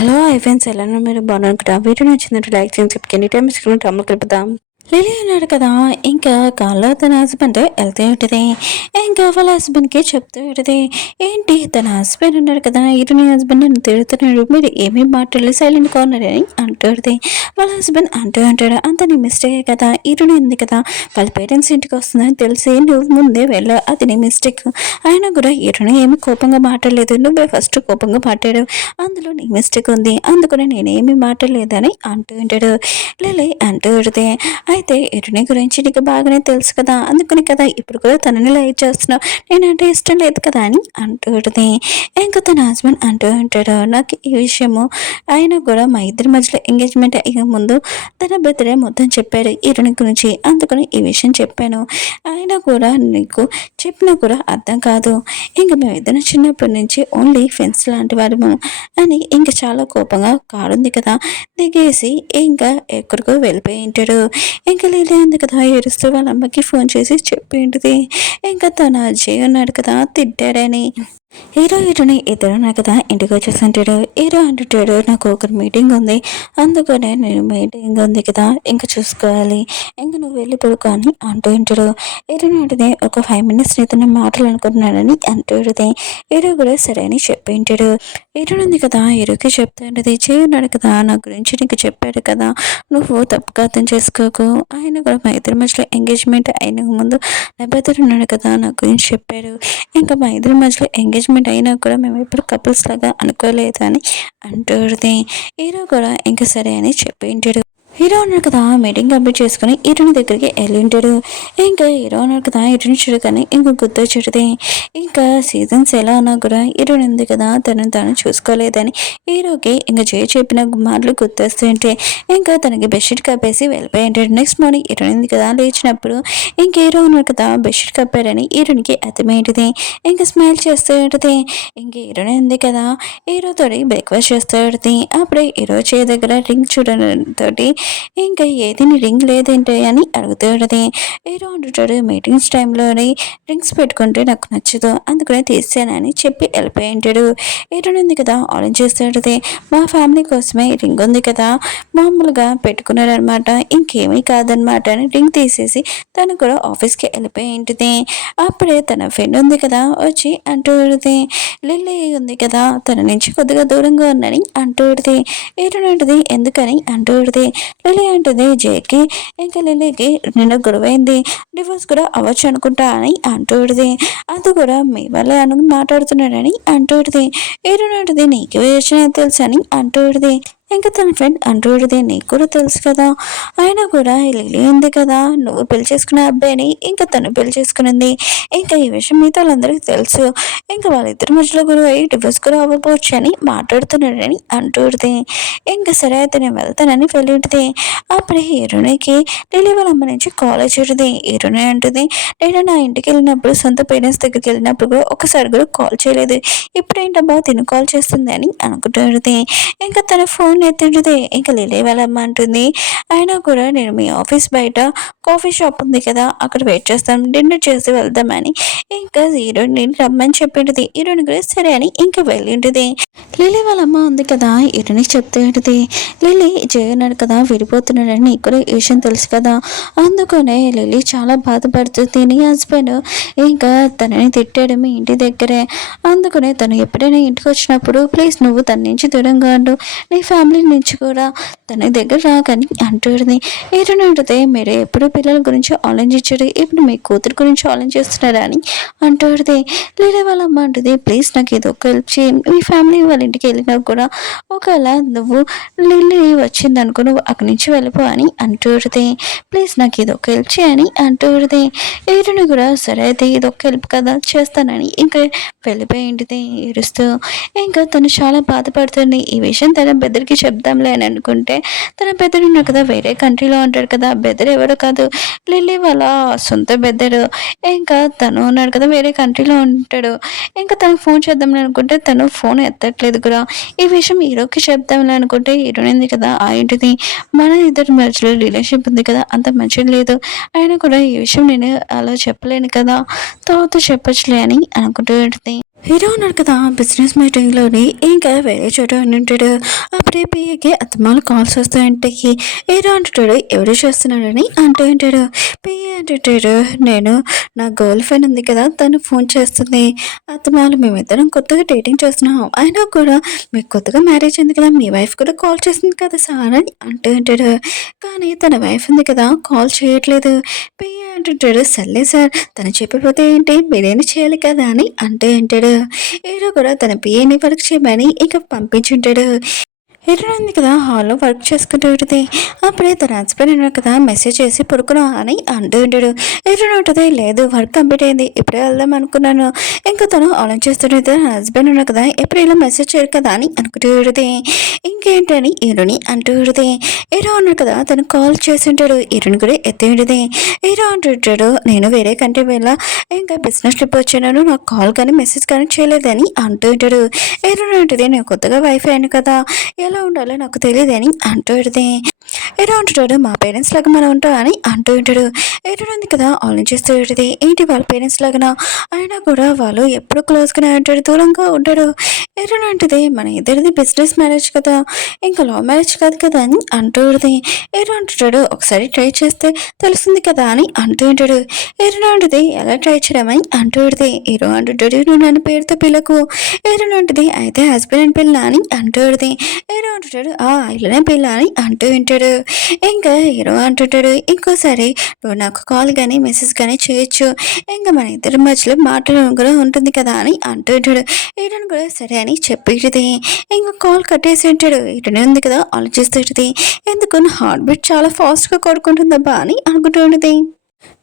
Hello friends, ఎలా ఉన్నారు? మీరు బాగున్నారు కదా? వీడియో నచ్చిందంటే లైక్ చేయండి, సబ్స్క్రైబ్ టైం స్క్రీన్ టమ్మ కలుపుదాం. లిలీ అన్నాడు కదా, ఇంకా కాల్లో తన హస్బెండ్ వెళ్తూ ఉంటుంది. ఇంకా వాళ్ళ హస్బెండ్కి చెప్తూ ఉంటుంది, ఏంటి తన హస్బెండ్ ఉన్నాడు కదా, ఇటు నీ హస్బెండ్ నన్ను తిడుతున్నాడు, మీరు ఏమీ మాట్లాడలేదు, సైలెంట్గా ఉన్నారని అంటూ ఉంటుంది. వాళ్ళ హస్బెండ్ అంటూ ఉంటాడు, అంత నీ మిస్టేకే కదా, ఇటుని ఉంది కదా, వాళ్ళ పేరెంట్స్ ఇంటికి వస్తుందని తెలిసి నువ్వు ముందే వెళ్ళ, అది నీ మిస్టేక్. ఆయన కూడా ఇటుని ఏమి కోపంగా మాట్లాడలేదు, నువ్వే ఫస్ట్ కోపంగా మాట్లాడావు, అందులో నీ మిస్టేక్ ఉంది, అందుకని నేనేమి మాట్లాడలేదని అంటూ ఉంటాడు. లిలీ అంటూ ఉంటుంది, అయితే ఎటుని గురించి నీకు బాగానే తెలుసు కదా, అందుకని కదా ఇప్పుడు కూడా తనని లైక్ చేస్తున్నావు, నేనంటే ఇష్టం లేదు కదా అని అంటూ ఉంటుంది. ఇంకా తన హస్బెండ్ అంటూ ఉంటాడు, నాకు ఈ విషయము ఆయన కూడా మా ఇద్దరి మధ్యలో ఎంగేజ్మెంట్ అయ్యే ముందు తన బర్త్డే మొత్తం చెప్పాడు ఇరుని గురించి, అందుకని ఈ విషయం చెప్పాను. ఆయన కూడా నీకు చెప్పినా కూడా అర్థం కాదు, ఇంక మేమిద్దరం చిన్నప్పటి నుంచి ఓన్లీ ఫ్రెండ్స్ లాంటి వారము అని ఇంకా చాలా కోపంగా కారుంది కదా దిగేసి ఇంకా ఎక్కడికో వెళ్ళిపోయి ఉంటాడు. ఇంకా లిలీ ఉంది కదా ఏడుస్తూ వాళ్ళ అమ్మకి ఫోన్ చేసి చెప్పి ఉంటుంది, ఇంకా తన అజయ్ ఉన్నాడు కదా తిట్టాడని. హీరో హీరోని ఇద్దరు కదా ఇంటికి వచ్చేసింటాడు. హీరో అంటుంటాడు, నాకు ఒక మీటింగ్ ఉంది, అందుకనే నేను మీటింగ్ ఉంది కదా ఇంకా చూసుకోవాలి, ఇంక నువ్వు వెళ్ళి పడుకో అని అంటూ ఉంటాడు. హీరోని ఉంటుంది, ఒక 5 minutes నీతో మాట్లాడుకుంటున్నాడని అంటూ ఉంటుంది. హీరో కూడా సరే అని చెప్పి ఉంటాడు. హీరోని ఉంది కదా హీరోకి చెప్తా ఉంటుంది, ఉన్నాడు కదా నా గురించి నీకు చెప్పాడు కదా, నువ్వు తప్పుగా అర్థం చేసుకోకు, ఆయన కూడా మా ఇద్దరి మధ్యలో ఎంగేజ్మెంట్ అయిన ముందు నా బ్రదర్ ఉన్నాడు కదా నా గురించి చెప్పాడు, ఇంకా మా ఇద్దరి మధ్యలో ఎంగేజ్మెంట్ అయినా కూడా మేము ఎప్పుడు కపుల్స్ లాగా అనుకోలేదు అని అంటుంది. హీరో కూడా ఇంకా సరే అని చెప్పి ఉంటాడు. హీరో ఉన్నాడు కదా మీటింగ్ కంప్లీట్ చేసుకుని హీరోని దగ్గరికి వెళ్ళి ఉంటాడు. ఇంకా హీరో ఉన్నాడు కదా హీరోని చూడగానే ఇంకా గుర్తొచ్చుంటుంది, ఇంకా సీజన్స్ ఎలా ఉన్నా కూడా హీరోని ఉంది కదా తనను తాను చూసుకోలేదని హీరోకి ఇంకా చెప్పిన మాటలు గుర్తొస్తుంటే ఇంకా తనకి బెడ్షీట్ కప్పేసి వెళ్ళిపోయి ఉంటాడు. నెక్స్ట్ మార్నింగ్ హీరోని ఉంది కదా లేచినప్పుడు ఇంక హీరో ఉన్నాడు కదా బెడ్షీట్ కప్పారని హీరోనికి అర్థమేంటిది, ఇంకా స్మైల్ చేస్తూ ఉంటుంది. ఇంక హీరోని ఉంది కదా హీరోతో బ్రేక్ఫాస్ట్ చేస్తూ ఉంటుంది. అప్పుడే హీరో చేయ దగ్గర రింగ్ చూడడంతో ఇంకా ఏది నీ రింగ్ లేదేంటి అని అడుగుతూ ఉంటుంది. హీరో అంటుంటాడు, మీటింగ్స్ టైంలోని రింగ్స్ పెట్టుకుంటే నాకు నచ్చదు, అందుకనే తీసానని చెప్పి వెళ్ళిపోయి ఉంటాడు. హీరోని ఉంది కదా ఆలోచిస్తూ ఉంటుంది, మా ఫ్యామిలీ కోసమే రింగ్ ఉంది కదా మామూలుగా పెట్టుకున్నారనమాట, ఇంకేమీ కాదనమాట అని రింగ్ తీసేసి తను కూడా ఆఫీస్కి వెళ్ళిపోయి ఉంటుంది. అప్పుడే తన ఫ్రెండ్ ఉంది కదా వచ్చి అంటూ ఉంటుంది, లిల్లీ ఉంది కదా తన నుంచి కొద్దిగా దూరంగా ఉందని అంటూ ఉంటుంది. ఏంటంటుంది ఎందుకని అంటూ ఉంటుంది. లిల్లీ అంటుంది, జేకి ఇంకా లిల్లీకి నిన్న గొడవైంది, డివోర్స్ కూడా అవ్వచ్చు అనుకుంటా అని అంటూ ఉంటుంది. అది కూడా మీ వల్ల అని మాట్లాడుతున్నాడని అంటూ ఉంటుంది. ఏంటంటుంది నీకు వచ్చిన తెలుసు అని అంటూ ఉంటుంది. ఇంకా తన ఫ్రెండ్ అంటూడిది, నీకు కూడా తెలుసు కదా, అయినా కూడా లిలీ ఉంది కదా నువ్వు పెళ్లి చేసుకున్న అబ్బాయిని ఇంకా తను పెళ్లి చేసుకునింది, ఇంకా ఈ విషయం మిగతా వాళ్ళందరికీ తెలుసు, ఇంకా వాళ్ళిద్దరి మధ్యలో కూడా డివోర్స్ కూడా అవ్వకపోవచ్చు అని మాట్లాడుతున్నాడని అంటూడిది. ఇంకా సరే అయితే నేను వెళ్తానని వెళ్ళి ఉంటుంది. అప్పుడే హీరోనికి లిలీ వాళ్ళ అమ్మ నుంచి కాల్ వచ్చేది. హీరోనే అంటుంది, నేను నా ఇంటికి వెళ్ళినప్పుడు సొంత పేరెంట్స్ దగ్గరికి వెళ్ళినప్పుడు కూడా ఒకసారి కూడా కాల్ చేయలేదు, ఇప్పుడేంటబ్బా తిను కాల్ చేస్తుంది అని అనుకుంటుంది. ఇంకా తన ఫోన్ ఎత్తుంటుంది. ఇంకా లిలీ వాళ్ళ అమ్మ అంటుంది, అయినా కూడా నేను మీ ఆఫీస్ బయట కాఫీ షాప్ ఉంది కదా అక్కడ వెయిట్ చేస్తాను, డిన్నర్ చేసి వెళ్దామని ఇంకా హీరోని రమ్మని చెప్పింటుంది. హీరోని కూడా సరే అని ఇంకా వెళ్ళి ఉంటుంది. లిలీ వాళ్ళ అమ్మ ఉంది కదా హీరోనికి చెప్తూ ఉంటుంది, లిలీ చేయన్నాడు కదా విడిపోతున్నాడని నీకు కూడా ఈ విషయం తెలుసు కదా, అందుకనే లిలీ చాలా బాధపడుతుంది, నీ హస్బెండ్ ఇంకా తనని తిట్టాడు మీ ఇంటి దగ్గరే, అందుకనే తను ఎప్పుడైనా ఇంటికి వచ్చినప్పుడు ప్లీజ్ నువ్వు తన నుంచి దూరంగా ఉండు, నీ ఫ్యామిలీ నుంచి కూడా తన దగ్గర రాకని అంటుంది. ఏంటంటే మీరు ఎప్పుడు పిల్లల గురించి ఆలోచించారు, ఇప్పుడు మీ కూతురు గురించి ఆలోచిస్తున్నారా అని అంటుంది. లేదా వాళ్ళ అమ్మ అంటుంది, ప్లీజ్ నాకు ఇది ఒక హెల్ప్ చేయండి, మీ ఫ్యామిలీ వాళ్ళ ఇంటికి వెళ్ళినా కూడా ఒకవేళ నువ్వు లిల్లీ వచ్చిందనుకో నువ్వు అక్కడి నుంచి వెళ్ళిపో అని అంటుంది. ప్లీజ్ నాకు ఇది ఒక హెల్ప్ చేయని అంటుంది. ఏడుని కూడా సరే అయితే ఇది ఒక హెల్ప్ కదా చేస్తానని ఇంకా వెళ్ళిపోయి ఇంటిది ఏడుస్తూ. ఇంకా తను చాలా బాధపడుతుంది, ఈ విషయం తన బెదర్కి చెప్దాంలే అని అనుకుంటే తన బెదర్ ఉన్నాడు కదా వేరే కంట్రీలో ఉంటాడు కదా, బెదర్ ఎవరు కాదు లిల్లీ వాళ్ళ సొంత బెదరు, ఇంకా తను ఉన్నాడు కదా వేరే కంట్రీలో ఉంటాడు. ఇంకా తనకు ఫోన్ చేద్దామని అనుకుంటే తను ఫోన్ ఎత్తట్లేదు కూడా, ఈ విషయం హీరోకి చెప్దామని అనుకుంటే హీరోయింది కదా ఆ ఇంటిది, మన ఇద్దరి మధ్యలో రిలేషన్షిప్ ఉంది కదా అంత మంచిది లేదు, అయినా కూడా ఈ విషయం నేను అలా చెప్పలేను కదా తర్వాత చెప్పచ్చులే అని అనుకుంటూ ఉంటుంది. హీరో ఉన్నాడు కదా బిజినెస్ మీటింగ్లోని ఇంకా వేరే చోట ఉంటాడు. అప్పుడే పిఏకి అత్తమాలు కాల్స్ వస్తాయంటాయి. హీరో అంటుంటాడు ఎవరు చేస్తున్నాడని అంటూ ఉంటాడు. పిఏ అంటుంటాడు నేను నా గర్ల్ ఫ్రెండ్ ఉంది కదా తను ఫోన్ చేస్తుంది. అత్తమాలు మేమిద్దరం కొత్తగా డేటింగ్ చేస్తున్నాం, అయినా కూడా మీకు కొత్తగా మ్యారేజ్ అయింది కదా మీ వైఫ్ కూడా కాల్ చేసింది కదా సార్ అని అంటూ ఉంటాడు. కానీ తన వైఫ్ ఉంది కదా కాల్ చేయట్లేదు. పిఏ అంటుంటాడు సర్లే సార్ తను చెప్పిపోతే ఏంటి మీరేమి చేయాలి కదా అని అంటూ ఉంటాడు. హీరో కూడా తన పిఏని వర్క్ చేయమని ఇక పంపించుంటాడు. హీరో ఉంది కదా హాల్లో వర్క్ చేసుకుంటూ ఉంటుంది. అప్పుడే తన హస్బెండ్ ఉన్నాడు కదా మెసేజ్ చేసి పడుకున్నా అని అంటూ ఉంటాడు. హీరో ఉంటుంది లేదు వర్క్ కంప్లీట్ అయింది ఇప్పుడే వెళ్దాం అనుకున్నాను. ఇంకా తను ఆలోచిస్తుంటే తన హస్బెండ్ ఉన్నాడు కదా ఎప్పుడు ఇలా మెసేజ్ చేయరు కదా అని అనుకుంటూ ఉంటుంది. ఇంకేంటి అని హీరోని అంటూ ఉంటుంది. హీరో ఉన్నాడు కదా తను కాల్ చేసి ఉంటాడు. హీరోని కూడా ఎత్తి ఉంటుంది. హీరో అంటుంటాడు నేను వేరే కంట్రీ వెళ్ళా ఇంకా బిజినెస్ ట్రిప్ వచ్చాను నాకు కాల్ కానీ మెసేజ్ కానీ చేయలేదని అంటూ ఉంటాడు. హీరో ఉంటుంది నేను కొత్తగా వైఫై అయ్యాను కదా ఎలా ఉండాలో నాకు తెలియదని అంటూ ఉంటుంది. హీరో అంటుంటాడు మా పేరెంట్స్ లాగా మనం ఉంటాం అని అంటూ ఉంటాడు. హీరో ఉంది కదా ఆలోచిస్తూ ఉంటుంది ఏంటి వాళ్ళ పేరెంట్స్ లాగా అయినా కూడా వాళ్ళు ఎప్పుడు క్లోజ్గానే ఉంటాడు దూరంగా ఉంటాడు. హీరో అంటుంది మన ఇద్దరిది బిజినెస్ మ్యారేజ్ కదా ఇంకా లవ్ మ్యారేజ్ కాదు కదా అని అంటూ ఉంటుంది. హీరో అంటుంటాడు ఒకసారి ట్రై చేస్తే తెలుస్తుంది కదా అని అంటూ ఉంటాడు. హీరో అంటుంది ఎలా ట్రై చేయమని అంటూ ఉంటుంది. హీరో అంటుంటాడు నువ్వు నన్ను పేరుతో పిల్లకు. హీరో అంటుంది అయితే హస్బెండ్ అండ్ పిల్ల అని అంటూ ఉంటుంది. హీరో అంటుంటాడు ఇలానే పిల్ల అని అంటూ ఉంటాడు. ఇంకా హీరో అంటుంటాడు ఇంకోసారి నువ్వు నాకు కాల్ కానీ మెసేజ్ కానీ చేయొచ్చు ఇంకా మన ఇద్దరి మధ్యలో మాట్లాడడం కూడా ఉంటుంది కదా అని అంటూ ఉంటాడు. హీరోని కూడా సరే అని చెప్పేది. ఇంకా కాల్ కట్టేసి ఉంటాడు. ఇటనే ఉంది కదా ఆలోచిస్తూ ఉంటుంది ఎందుకు నా హార్ట్ బీట్ చాలా ఫాస్ట్గా కొడుకుంటుందబ్బా అని అనుకుంటూ ఉంటుంది.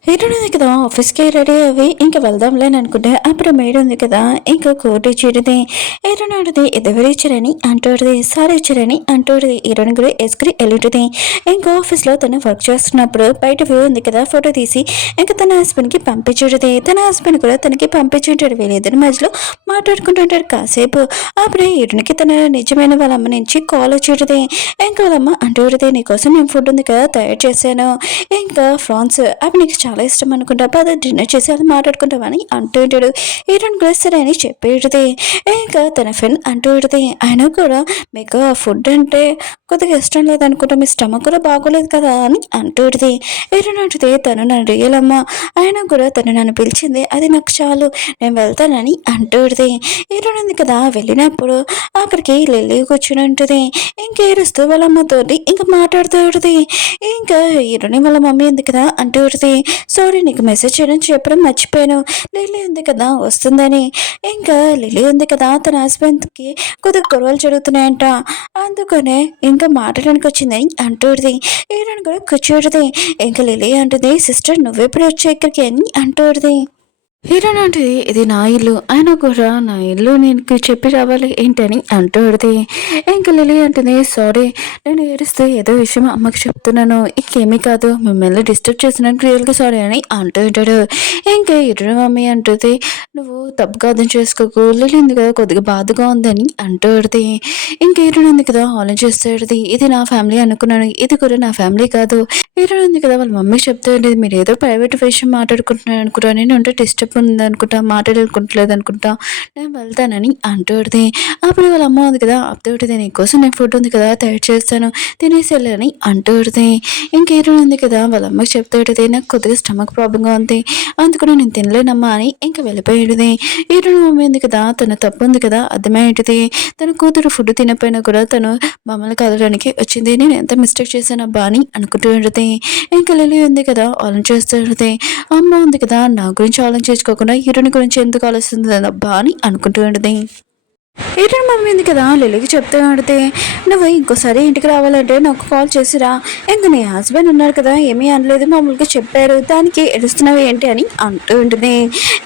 హీరో ఉంది కదా ఆఫీస్కి రెడీ అవి ఇంకా వెళ్దాంలే అని అనుకుంటే అప్పుడు మేడ్ ఉంది కదా ఇంకా కోర్టు ఇచ్చేది. హీరోని ఆడిది ఎదవరు ఇచ్చారని అంటూడిది సార్ ఇచ్చారని అంటూడిది. హీరోని కూడా ఎస్క్రీ వెళ్ళుంటుంది. ఇంకా ఆఫీస్లో తను వర్క్ చేస్తున్నప్పుడు బయట వ్యూ ఉంది కదా ఫోటో తీసి ఇంకా తన హస్బెండ్కి పంపించుంటుంది. తన హస్బెండ్ కూడా తనకి పంపించుంటాడు. వీళ్ళిద్దరి మధ్యలో మాట్లాడుకుంటుంటాడు కాసేపు. అప్పుడే హీరోనికి తన నిజమైన వాళ్ళ అమ్మ నుంచి కాల్ వచ్చేది. ఇంకా వాళ్ళమ్మ అంటూడిది నీకోసం నేను ఫుడ్ ఉంది కదా తయారు చేశాను ఇంకా ఫ్రాన్స్ అవి నీకు చాలా ఇష్టం అనుకుంటా పద డిన్నర్ చేసి అది మాట్లాడుకుంటామని అంటూ ఉంటాడు. హీరోయిన్ కూడా సరే అని చెప్పేది. ఇంకా తన ఫ్రెండ్ అంటూ ఉంటుంది ఆయన కూడా మీకు ఆ ఫుడ్ అంటే కొద్దిగా ఇష్టం లేదనుకుంటా మీ స్టమక్ కూడా బాగోలేదు కదా అని అంటూ ఉంటుంది. హీరోయిన్ అంటుంది తను నన్ను రియల్ అమ్మ ఆయన కూడా తను నన్ను పిలిచింది అది నాకు చాలు నేను వెళ్తానని అంటూ ఉంటుంది. హీరోయిన్ ఉంది కదా వెళ్ళినప్పుడు అక్కడికి లిల్లీ కూర్చుని ఉంటుంది. ఇంకేరుస్తూ వాళ్ళ అమ్మతోటి ఇంకా మాట్లాడుతూ ఉంటుంది. ఇంకా హీరోని వాళ్ళ మమ్మీ ఉంది కదా అంటూ ఉంటుంది సారీ నీకు మెసేజ్ చేయడం చెప్పడం మర్చిపోయాను లిల్లీ ఉంది కదా వస్తుందని. ఇంకా లిల్లీ ఉంది కదా తన హస్బెండ్కి కొద్దిగా గొడవలు జరుగుతున్నాయంట అందుకనే ఇంకా మాట్లాడడానికి వచ్చిందని అంటుంది. హీరోని కూడా కూర్చోడుతుంది. ఇంకా లిల్లీ అంటుంది సిస్టర్ నువ్వెప్పుడు వచ్చా ఇక్కడికి అని అంటుంది. హీరోయిన్ అంటే ఇది నా ఇల్లు అయినా కూడా నా ఇల్లు నేను చెప్పి రావాలి ఏంటని అంటూడిది. ఇంకా లిలీ అంటుంది సారీ నేను ఏడుస్తూ ఏదో విషయం అమ్మకి చెప్తున్నాను ఇంకేమీ కాదు మిమ్మల్ని డిస్టర్బ్ చేసినట్టు రియల్గా సారీ అని అంటూ ఉంటాడు. ఇంకా హీరోయిన్ మమ్మీ అంటుంది నువ్వు తప్పుగా అర్థం చేసుకోకు లిలీ ఉంది కదా కొద్దిగా బాధగా ఉందని అంటూడిది. ఇంకా హీరోయిన్ ఉంది కదా ఆలోచిస్తాడుది ఇది నా ఫ్యామిలీ అనుకున్నాను ఇది కూడా నా ఫ్యామిలీ కాదు. హీరోయిన్ ఉంది కదా వాళ్ళ మమ్మీకి చెప్తూ ఉండేది మీరు ఏదో ప్రైవేట్ విషయం మాట్లాడుకుంటున్నాను అనుకుంటా నేను ఉంటే డిస్టర్బ్ ఉంది అనుకుంటా మాట్లాడుకుంటలేదు అనుకుంటా నేను వెళ్తానని అంటుంది. అప్పుడు వాళ్ళ అమ్మ ఉంది కదా అప్తోటిది నీకోసం నేను ఫుడ్ ఉంది కదా తయారు చేస్తాను తినేసి వెళ్ళని అంటుంది. ఇంకేదో ఉంది కదా వాళ్ళ అమ్మకి చెప్తాడుది నాకు కొద్దిగా స్టమక్ ప్రాబ్లంగా ఉంది అందుకని నేను తినలేనమ్మా అని ఇంకా వెళ్ళిపోయేది. ఈరోజు మమ్మీ ఉంది కదా తన తప్పు ఉంది కదా అర్థమయ్యేది. తన కూతురు ఫుడ్ తినపోయినా కూడా తను మమ్మల్ని కలవడానికి వచ్చింది నేను ఎంత మిస్టేక్ చేశానబ్బా అని అనుకుంటూ ఉంటుంది. ఇంకా లిల్లీ ఉంది కదా ఆలోచిస్తుంది అమ్మ ఉంది కదా నా గురించి ఆలోచించుకోకుండా హీరోని గురించి ఎందుకు ఆలోచిస్తుంది అబ్బా అని అనుకుంటూ ఉంటుంది. హీరోయిన్ మమ్మీ ఉంది కదా లిలీకి చెప్తూ ఉండితే నువ్వు ఇంకోసారి ఇంటికి రావాలంటే నాకు కాల్ చేసిరా ఇంకా నీ హస్బెండ్ ఉన్నారు కదా ఏమీ అనలేదు మామూలుగా చెప్పారు దానికి ఎడుస్తున్నావు ఏంటి అని అంటూ ఉంటుంది.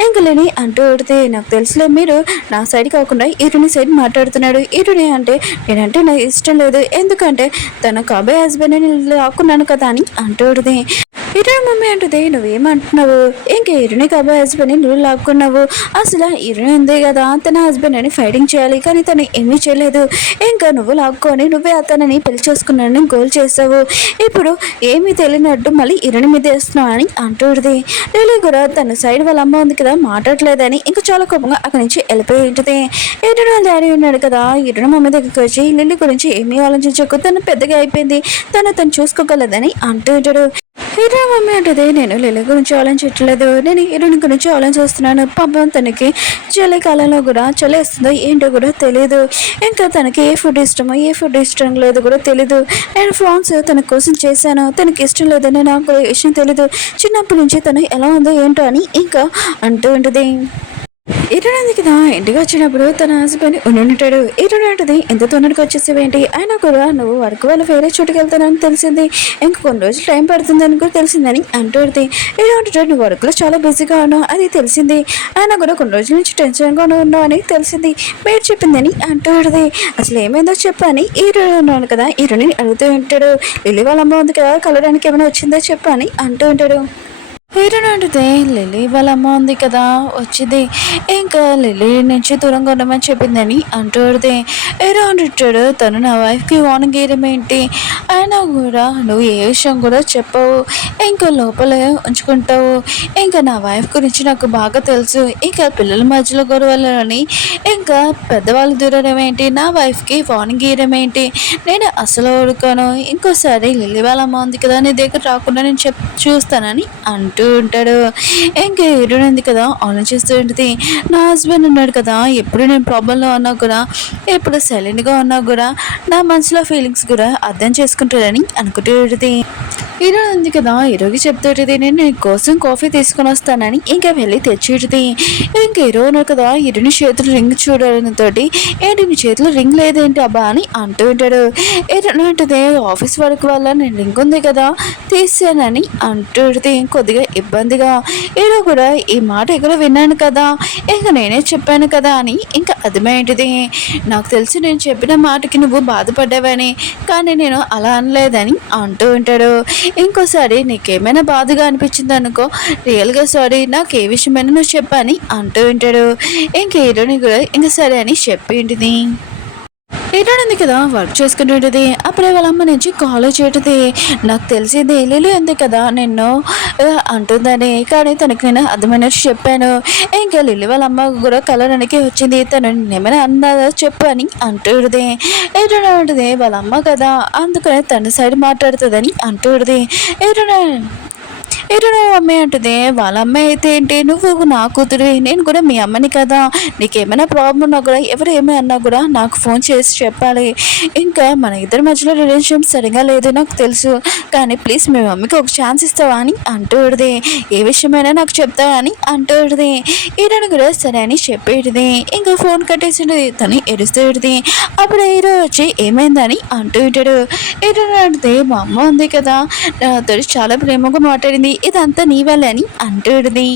ఇంకా లిలీ అంటూ ఉండితే నాకు తెలుసులే మీరు నా సైడ్ కాకుండా హీరోని సైడ్ మాట్లాడుతున్నాడు హీరోని అంటే నేనంటే నాకు ఇష్టం లేదు ఎందుకంటే తన కాబోయే హస్బెండ్ లాక్కున్నాను కదా అని అంటూ ఉంటుంది. ఇటు మమ్మీ అంటుంది, నువ్వేమంటున్నావు? ఇంక ఇరుని కాబోయే హస్బెండ్ని నువ్వు లాక్కున్నావు. అసలు ఇరుని ఉంది కదా తన హస్బెండ్ అని ఫైటింగ్ చేయాలి, కానీ తను ఏమీ చేయలేదు. ఇంకా నువ్వు లాక్కొని నువ్వే అతనని పెళ్లి చేసుకున్నానని గోల్ చేసావు. ఇప్పుడు ఏమీ తెలియనట్టు మళ్ళీ ఇరుని మీద వేస్తున్నావు అని అంటుంది. లిల్లీ కూడా తన సైడ్ వాళ్ళ అమ్మ ఉంది కదా మాట్లాడలేదని ఇంకా చాలా కోపంగా అక్కడి నుంచి వెళ్ళిపోయి ఉంటుంది. ఇరుని వాళ్ళ డాడీ ఉన్నాడు కదా, ఇరుని మమ్మీ దగ్గరికి వచ్చి లిల్లీ గురించి ఏమీ ఆలోచించకు, తను పెద్దగా అయిపోయింది, తను చూసుకోగలదని అంటూ ఉంటాడు. హీరో మమ్మీ అంటుంది, నేను లిల్లీ గురించి ఆలోచించట్లేదు, నేను హీరోని గురించి ఆలోచిస్తున్నాను. పాపం తనకి చలికాలంలో కూడా చలి వేస్తుందో ఏంటో కూడా తెలియదు. ఇంకా తనకి ఏ ఫుడ్ ఇష్టమో ఏ ఫుడ్ ఇష్టం లేదో కూడా తెలీదు. నేను ఫోన్స్ తన కోసం చేశాను, తనకి ఇష్టం లేదని నాకు విషయం తెలీదు. చిన్నప్పటి నుంచి తను ఎలా ఉందో ఏంటో అని ఇంకా అంటూ ఉంటుంది. ఇరునంది కదా ఇంటికి వచ్చినప్పుడు తన హస్బెండ్ ఉండుంటాడు. ఇరునంటది ఎంత తొందరగా వచ్చేసేవేంటి, అయినా కూడా నువ్వు వర్క్ వల్ల వేరే చోటుకి వెళ్తానని తెలిసింది, ఇంక కొన్ని రోజులు టైం పడుతుందని కూడా తెలిసిందని అంటుంది. ఇరుంటాడు, నువ్వు వర్క్లో చాలా బిజీగా ఉన్నావు అది తెలిసింది, అయినా కూడా కొన్ని రోజుల నుంచి టెన్షన్గా ఉన్నావు అని తెలిసింది, మీరు చెప్పిందని అంటుంది. అసలు ఏమైందో చెప్పని ఇరు ఉన్నాను కదా ఇరుని అడుగుతూ ఉంటాడు. లిల్లీ వాళ్ళ అమ్మ ఉంది కదా కలవడానికి ఏమైనా వచ్చిందో చెప్పని అంటూ ఉంటాడు. హీరోని అంటుంది, లిల్లీ వాళ్ళ అమ్మ ఉంది కదా వచ్చింది, ఇంకా లిల్లీ నుంచి దూరంగా ఉండమని చెప్పిందని అంటుంది. హీరో అంటాడు, తను నా వైఫ్కి వార్నింగ్ వేయడం ఏంటి, అయినా కూడా నువ్వు ఏ విషయం కూడా చెప్పవు, ఇంకా లోపల ఉంచుకుంటావు. ఇంకా నా వైఫ్ గురించి నాకు బాగా తెలుసు, ఇంకా పిల్లల మధ్యలో గొడవలని ఇంకా పెద్దవాళ్ళు దూరడం ఏంటి, నా వైఫ్కి వార్నింగ్ వేయడం ఏంటి, నేను అసలు ఊరుకోను, ఇంకోసారి లిల్లీ వాళ్ళ అమ్మ ఉంది కదా నీ దగ్గర రాకుండా నేను చూస్తానని అంటూ ఉంటాడు. ఇంకా హీరోయిన్ ఉంది కదా ఆలోచిస్తూ ఉంటుంది, నా హస్బెండ్ ఉన్నాడు కదా ఎప్పుడు నేను ప్రాబ్లంలో ఉన్నా కూడా ఎప్పుడు సైలెంట్గా ఉన్నా కూడా నా మనసులో ఫీలింగ్స్ కూడా అర్థం చేసుకుంటాడని అనుకుంటూ ఉంటుంది. హీరో ఉంది కదా హీరోకి చెప్తుంటుంది, నేను నీ కోసం కాఫీ తీసుకొని వస్తానని ఇంకా వెళ్ళి తెచ్చేది. ఇంకా హీరో ఉన్నారు కదా హీరోని చేతులు రింగ్ చూడడంతో, ఏంటి నీ చేతిలో రింగ్ లేదేంటి అబ్బా అని అంటూ ఉంటాడు. హీరోని ఉంటుంది, ఆఫీస్ వర్క్ వల్ల నేను రింగ్ ఉంది కదా తీసానని అంటుంది కొద్దిగా ఇబ్బందిగా. హీరో కూడా ఈ మాట ఎక్కడ విన్నాను కదా ఇంకా నేనే చెప్పాను కదా అని ఇంకా అర్థమేంటిది, నాకు తెలిసి నేను చెప్పిన మాటకి నువ్వు బాధపడ్డావని, కానీ నేను అలా అనలేదని అంటూ ఉంటాడు. ఇంకోసారి నీకేమైనా బాధగా అనిపించింది అనుకో రియల్గా సారీ, నాకు ఏ విషయమైనా నువ్వు చెప్పని అంటూ ఉంటాడు. ఇంక హీరోని కూడా ఇంక సరే అని చెప్పింటిది. ఏంటండి కదా వర్క్ చేసుకుంటుంటుంది. అప్పుడే వాళ్ళ అమ్మ నుంచి కాల్ చేయటది, నాకు తెలిసింది లిల్లీ ఉంది కదా నిన్ను అంటుందని, కానీ తనకి నేను అర్థమైనట్టు చెప్పాను. ఇంకా లిల్లీ వాళ్ళ అమ్మ కూడా కలవడానికి వచ్చింది, తను ఏమైనా అన్నదా చెప్పు అని అంటుంది. ఏంటంటే ఉంటుంది వాళ్ళ అమ్మ కదా అందుకని తన సైడ్ మాట్లాడుతుందని అంటుంది. ఏంటంటే ఎటు అమ్మాయి అంటుంది, వాళ్ళ అమ్మాయి అయితే ఏంటి, నువ్వు నా కూతురివి, నేను కూడా మీ అమ్మని కదా, నీకేమైనా ప్రాబ్లం ఉన్నా కూడా ఎవరు ఏమీ అన్నా కూడా నాకు ఫోన్ చేసి చెప్పాలి. ఇంకా మన ఇద్దరి మధ్యలో రిలేషన్షిప్ సరిగా లేదు నాకు తెలుసు, కానీ ప్లీజ్ మీ మమ్మీకి ఒక ఛాన్స్ ఇస్తావా అని అంటుంది. ఏ విషయమైనా నాకు చెప్తావా అని అంటుంది. ఈరోజు కూడా సరే అని చెప్పేది. ఇంకా ఫోన్ కట్టేసింది, తను ఎడుస్తుంది. అప్పుడు హీరో వచ్చి ఏమైందని అంటూ ఉంటాడు. ఈరోజు అంటే మా అమ్మ ఉంది కదా నాతో చాలా ప్రేమగా మాట్లాడింది, ఇదంతా నీ వల్లే అని అంటుంది.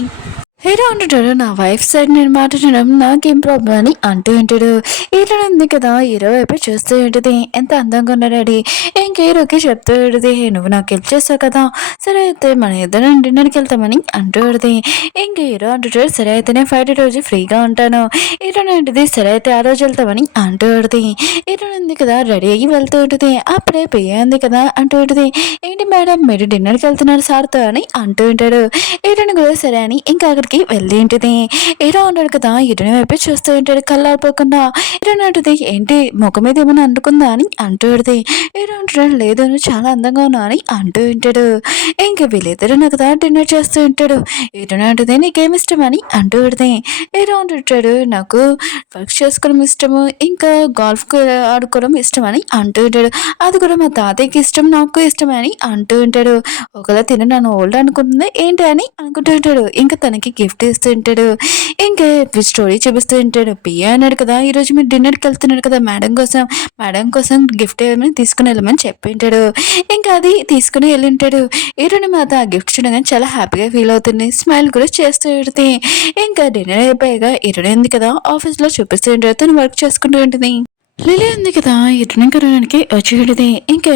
హీరో అంటుంటాడు, నా వైఫ్ సైడ్ నేను మాట్లాడడం నాకేం ప్రాబ్లం అని అంటూ ఉంటాడు. హీరో ఉంది కదా హీరో వైపు చూస్తూ ఉంటుంది, ఎంత అందంగా ఉన్నాడు. ఇంక హీరోకి చెప్తూ ఉంటుంది, నువ్వు నాకు హెల్ప్ చేస్తావు కదా, సరే అయితే మన ఇద్దరం డిన్నర్కి వెళ్తామని అంటూ ఉంటుంది. ఇంక హీరో అంటుంటాడు, సరే అయితే నేను ఫ్రైడే రోజు ఫ్రీగా ఉంటాను. హీరో ఉంటుంది, సరే అయితే ఆ రోజు వెళ్తామని అంటూ ఉంటుంది. హీరో ఉంది కదా రెడీ అయ్యి వెళ్తూ ఉంటుంది. అప్పుడే పియ్య ఉంది కదా అంటూ ఉంటుంది, ఏంటి మేడం మీరు డిన్నర్కి వెళ్తున్నారు సార్తో అని అంటూ ఉంటాడు. హీరోని కూడా సరే అని ఇంకా అక్కడికి వెళ్ళేంటిది. హీరో ఉన్నాడు కదా హీరోని వైపు చూస్తూ ఉంటాడు కళ్ళారిపోకుండా. హీరోని అంటుంది, ఏంటి ముఖం మీద ఏమైనా అంటుకుందా అని అంటూ ఉంటుంది. హీరో అంటాడు, లేదు నువ్వు చాలా అందంగా ఉన్నా అని అంటూ ఉంటాడు. ఇంక వీళ్ళిద్దరు నాకు కదా డిన్నర్ చేస్తూ ఉంటాడు. హీరోని అంటుంది, నీకేమి ఇష్టం అని అంటూ ఉంటుంది. హీరో అంటుంటాడు, నాకు వర్క్ చేసుకోవడం ఇష్టము, ఇంకా గోల్ఫ్ ఆడుకోవడం ఇష్టం అని అంటూ ఉంటాడు. అది కూడా మా తాతయ్యకి ఇష్టం, నాకు ఇష్టం అని అంటూ ఉంటాడు. ఒకవేళ తిన నన్ను ఓల్డ్ అనుకుంటుంది ఏంటి అని అనుకుంటూ ఉంటాడు. ఇంకా తనకి గిఫ్ట్ ఇస్తూ ఉంటాడు. ఇంకా స్టోరీ చూపిస్తూ ఉంటాడు. పియ్య అన్నాడు కదా ఈరోజు మీరు డిన్నర్కి వెళ్తున్నాడు కదా మేడం కోసం గిఫ్ట్ ఏమని తీసుకుని వెళ్ళమని చెప్పి ఉంటాడు. ఇంకా అది తీసుకుని వెళ్ళి ఉంటాడు. ఈరోజు మాత ఆ గిఫ్ట్ చూడగానే చాలా హ్యాపీగా ఫీల్ అవుతుంది, స్మైల్ కూడా చేస్తూ ఉంటుంది. ఇంకా డిన్నర్ అయిపోయాక ఈరోజు ఉంది కదా ఆఫీస్లో చూపిస్తూ ఉంటాడు, తను వర్క్ చేసుకుంటూ ఉంటుంది. లిలీ ఉంది కదా! ఇతను కరోనానికి వచ్చేటిది. ఇంకే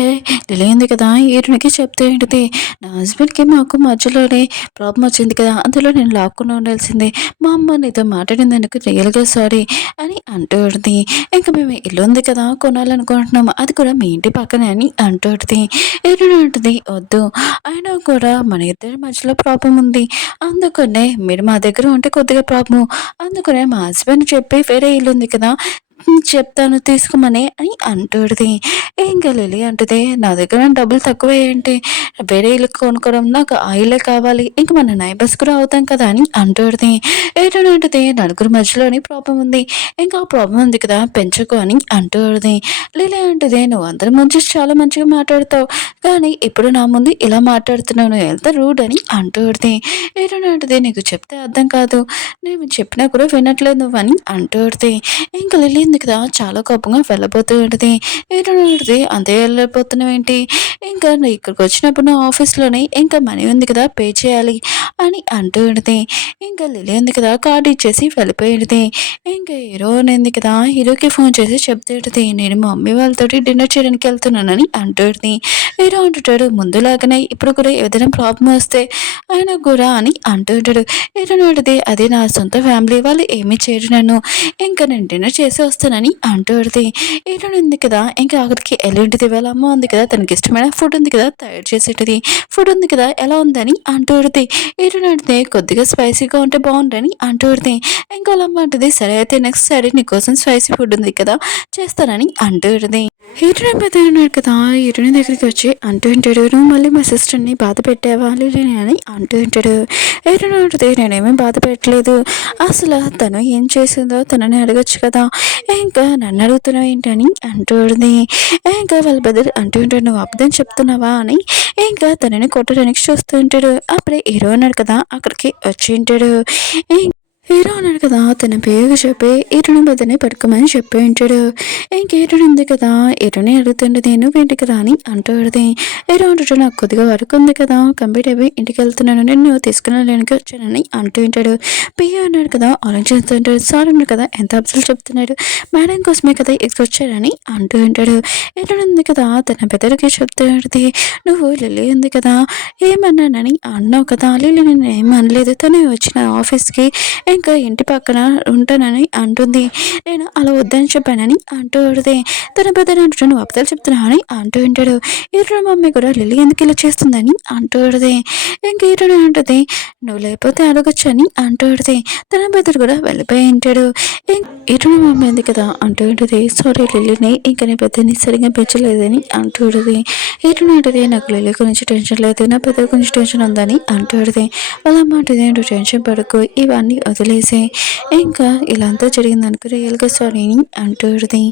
లిలీ ఉంది కదా! ఈతనికి చెప్తే ఏంటిది, నా హస్బెండ్‌కి మాకు మధ్యలోనే ప్రాబ్లమ్ వచ్చింది కదా! అందులో నేను లాక్కుండా ఉండాల్సిందే. మా అమ్మ నీతో మాట్లాడినందుకు రియల్‌గా సారీ అని అంటూ ఉంటది. ఇంక మేము ఇల్లు ఉంది కదా! కొనాలనుకుంటున్నాము. అది కూడా మీ ఇంటి పక్కనే అని అంటూ ఉంటది. ఈతను అంటది, "వద్దు. అయినా కూడా మన ఇద్దరి మధ్యలో ప్రాబ్లమ్ ఉంది. అందుకనే మీరు మా దగ్గర ఉంటే కొద్దిగా ప్రాబ్లము. అందుకనే మా హస్బెండ్ చెప్పి వేరే ఇల్లు ఉంది కదా! చెప్తాను తీసుకోమని" అని అంటూడిది. ఇంక లిలీ అంటది, "నా దగ్గర డబ్బులు తక్కువే ఏంటి? వేరే ఇల్లు కొనుక్కోవడం నాకు ఆ ఇల్లే కావాలి. ఇంక మన నైబర్స్ కూడా అవుతాం కదా!" అని అంటూడిది. ఏంటనంటది, "నలుగురి మధ్యలోని ప్రాబ్లమ్ ఉంది. ఇంకా ఆ ప్రాబ్లమ్ ఉంది కదా! పెంచకు" అని అంటూడిది. లిలీ అంటది, "నువ్వు అందరి ముందు చాలా మంచిగా మాట్లాడతావు. కానీ ఇప్పుడు నా ముందు ఇలా మాట్లాడుతున్నావు. నువ్వు ఎంత రూడ్" అని అంటూడిది. ఏంటనంటది, "నీకు చెప్తే అర్థం కాదు. నేను చెప్పినా కూడా వినట్లేదు నువ్వని" అంటూడిది. ఇంక లిల్లీ ఉంది కదా! చాలా కోపంగా వెళ్ళబోతూ ఉంటది. ఏంటంటే "అంతే వెళ్ళిపోతున్నావేంటి? ఇంకా నువ్వు ఇక్కడికొచ్చినప్పుడు నా ఆఫీస్‌లోనే ఇంకా మనీ ఉంది కదా! పే చేయాలి" అని అంటూ ఉంటది. ఇంకా లిల్లీ ఉంది కదా! కార్డ్ ఇచ్చేసి వెళ్ళిపోయింది. ఇంక హీరో ఉంది కదా! హీరోకి ఫోన్ చేసి చెప్తూ ఉంటది, "నేను మా మమ్మీ వాళ్ళతోటి డిన్నర్ చేయడానికి వెళ్తున్నానని" అంటూ ఉంటది. హీరో అంటుంటాడు, "ముందులాగానే ఇప్పుడు కూడా ఏదైనా ప్రాబ్లమ్ వస్తే అయినా కూడా" అని అంటూ ఉంటాడు. హీరోయిన్ అంటది, "అది నా సొంత ఫ్యామిలీ. వాళ్ళు ఏమి చేయరు నన్ను. ఇంక నేను డిన్నర్ చేసి వస్తానని" అంటూ ఉంటది. హీరోయిన్ ఉంది కదా! ఇంకా అక్కడికి ఎళ్ళుంటది. వాళ్ళ అమ్మ ఉంది కదా! తనకిష్టమైన ఫుడ్ ఉంది కదా! తయారు చేసేటది. ఫుడ్ ఉంది కదా! ఎలా ఉందని అంటూ ఉంటది. హీరోయిన్ అంటది, "కొద్దిగా స్పైసీగా ఉంటే బావుండని" అంటూ ఉంటది. ఇంకా వాళ్ళ అమ్మ అంటది, "సరే అయితే నెక్స్ట్ సారి నీకోసం స్పైసీ ఫుడ్ ఉంది కదా! చేస్తానని" అంటూ ఉంటది. హీరోయిన్ పెద్దన్నాడు కదా! హీరోయిన్ దగ్గరికి వచ్చి అంటూ ఉంటాడు, "నువ్వు మళ్ళీ మా సిస్టర్‌ని బాధ పెట్టావా లిలీని" అని అంటూ ఉంటాడు. హీరోయిన్ అంటది, "నేనేమి బాధ పెట్టలేదు. అసల తను ఏం చేసిందో తనని అడగొచ్చు కదా! ఇంకా నన్ను అడుగుతున్నావు ఏంటని" అంటూ ఉంది. ఇంకా వాళ్ళ బ్రదర్ అంటూ ఉంటాడు, "నువ్వు అబద్ధం చెప్తున్నావా" అని ఇంకా తనని కొట్టడానికి చూస్తూ ఉంటాడు. అప్పుడే హీరో ఉన్నాడు కదా! అక్కడికి వచ్చి ఉంటాడు. హీరో ఉన్నాడు కదా! తన పేరు చెప్పి హీరోయిన్ వద్దనే పడుకోమని చెప్పి ఉంటాడు. ఇంక హీరోయిన్ ఉంది కదా! హీరోని అడుగుతుంటది, "నువ్వేంటికి రా" అని అంటూ ఉంటది. హీరో అంటాడు, "నాకు కొద్దిగా వర్క్ ఉంది కదా! కంప్లీట్ అయిపోయి ఇంటికెళ్తున్నాను. నిన్ను తీసుకెళ్ళడానికి వచ్చానని" అంటూ ఉంటాడు. పియ్య అన్నాడు కదా! ఆలోచిస్తుంటాడు. సార్ ఉన్నాడు కదా! ఎంత అబద్ధాలు చెప్తున్నాడు. మేడం కోసమే కదా ఇక్కడికొచ్చానని అంటూ ఉంటాడు. హీరోయిన్ ఉంది కదా! తన బెదర్‌కి చెప్తూ ఉంటది, "నువ్వు లిల్లీ ఉంది కదా! ఏమన్నానని అన్నావు కదా! లిల్లీ నిన్నేమి అనలేదు. తనే వచ్చిన ఆఫీస్‌కి ఇంకా ఇంటి పక్కన ఉంటానని అంటుంది. నేను అలా వద్దని చెప్పానని అంటూ ఉంటది. తన బ్రదర్ అంటాడు, "నువ్వు అబద్ధాలు చెప్తున్నావా" అని అంటూ ఉంటాడు. హీరో మమ్మీ కూడా లిల్లీ ఎందుకు ఇలా చేస్తుందని అంటూ ఉంటది. ఇంక హీరోయిన్ అంటది, "నువ్వు లేకపోతే అడగొచ్చు" అని అంటూ ఉంటది. తన బ్రదర్ కూడా వెళ్ళిపోయి ఉంటాడు. హీరోయిన్ మమ్మీ ఉంది కదా అంటూ ఉంటది, "సారీ లిల్లీని ఇంక నీ పెద్దని సరిగ్గా పెంచలేదని" అంటూ ఉంటది. హీరోయిన్ అంటది, "నాకు లిల్లీ గురించి టెన్షన్ లేదు. నా పెద్ద గురించి టెన్షన్ ఉందని" అంటూ ఉంటది. వాళ్ళ అమ్మ అంటది, "నువ్వు టెన్షన్ పడకు. ఇవన్నీ వదిలేసేయి. ఇంకా ఇలా అంతా జరిగిందనుకో రియల్‌గా సారీ" అని అంటూ ఉంటది.